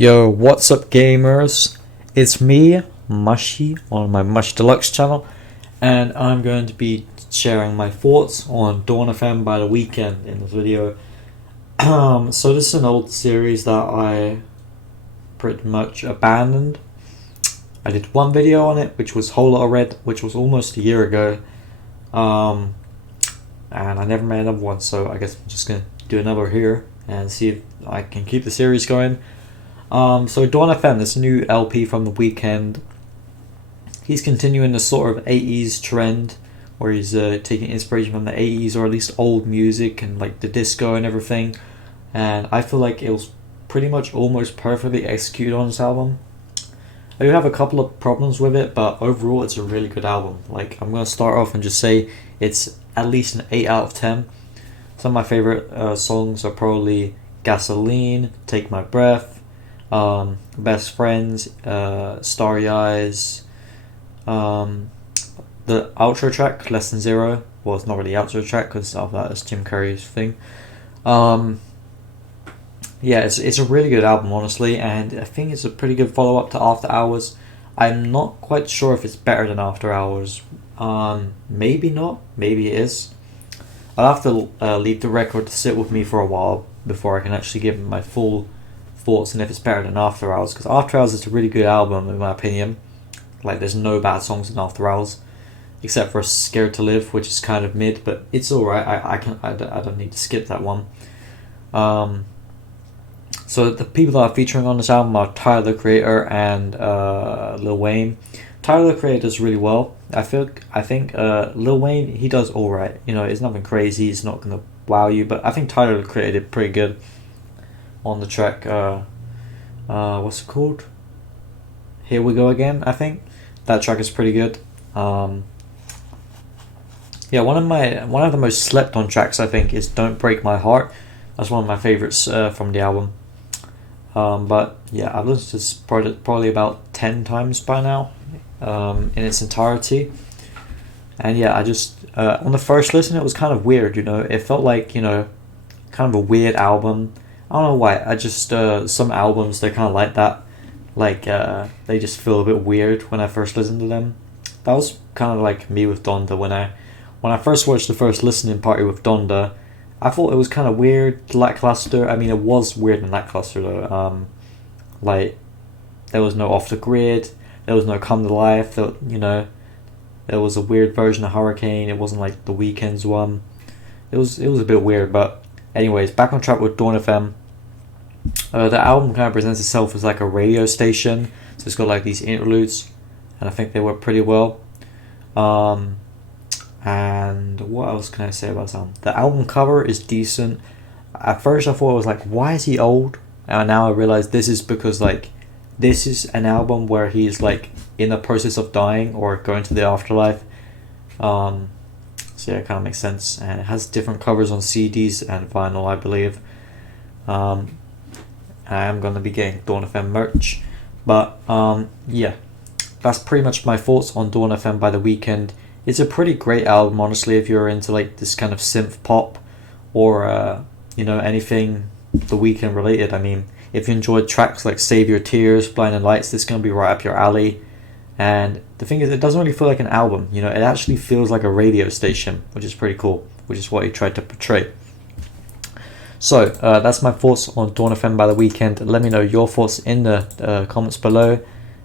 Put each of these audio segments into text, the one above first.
Yo, what's up gamers? It's me, Mushy, on my Mush Deluxe channel, and I'm going to be sharing my thoughts on Dawn FM by The Weeknd in this video. So this is an old series that I pretty much abandoned. I did one video on it, which was Whole Lotta Red, which was almost a year ago. And I never made another one, so I guess I'm just going to do another here and see if I can keep the series going. So Dawn FM, this new LP from The Weeknd, he's continuing the sort of 80s trend where he's taking inspiration from the 80s, or at least old music and like the disco and everything, and I feel like it was pretty much almost perfectly executed on this album. I do have a couple of problems with it, but overall it's a really good album. Like, I'm going to start off and just say it's at least an 8 out of 10. Some of my favorite songs are probably Gasoline, Take My Breath, Best Friends, Starry Eyes, the outro track Less Than Zero. Well, it's not really outro track because of that is Jim Carrey's thing. Yeah, it's a really good album, honestly, and I think it's a pretty good follow up to After Hours. I'm not quite sure if it's better than After Hours. Maybe not, maybe it is. I'll have to leave the record to sit with me for a while before I can actually give my full thoughts and if it's better than After Hours, because After Hours is a really good album in my opinion. Like, there's no bad songs in After Hours except for Scared to Live, which is kind of mid, but it's alright. I don't need to skip that one. So the people that are featuring on this album are Tyler, the Creator, and Lil Wayne. Tyler, the Creator does really well. I think Lil Wayne, he does alright. You know, it's nothing crazy. It's not gonna wow you, but I think Tyler, the Creator, did pretty good on the track. What's it called? Here We Go Again. I think that track is pretty good. Yeah, one of the most slept on tracks I think is Don't Break My Heart. That's one of my favorites from the album. But yeah, I've listened to this probably about 10 times by now, in its entirety. And yeah, I just on the first listen it was kind of weird. You know, it felt like, you know, kind of a weird album. I don't know why. I just some albums, they're kind of like that. Like they just feel a bit weird when I first listened to them. That was kind of like me with Donda. When I first watched the first listening party with Donda, I thought it was kind of weird, lackluster. I mean, it was weird and lackluster though. Like, there was no Off the Grid, there was no Come to Life. You know, there was a weird version of Hurricane. It wasn't like the Weeknd's one. It was a bit weird, but anyways, back on track with Dawn FM. The album kind of presents itself as like a radio station, so it's got like these interludes, and I think they work pretty well. And what else can I say about this album? The album cover is decent. At first I thought it was like, why is he old? And now I realize this is because like this is an album where he's like in the process of dying or going to the afterlife. So yeah, it kind of makes sense, and it has different covers on CDs and vinyl, I believe. I am going to be getting Dawn FM merch, but yeah, that's pretty much my thoughts on Dawn FM by The Weeknd. It's a pretty great album, honestly, if you're into like this kind of synth pop or you know, anything The Weeknd related. I mean, if you enjoyed tracks like Save Your Tears, Blinding Lights, this is going to be right up your alley. And the thing is, it doesn't really feel like an album, you know, it actually feels like a radio station, which is pretty cool, which is what he tried to portray. So that's my thoughts on Dawn FM by The Weeknd. Let me know your thoughts in the comments below,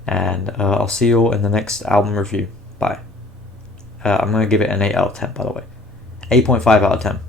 and I'll see you all in the next album review. Bye. I'm going to give it an 8 out of 10, by the way. 8.5 out of 10.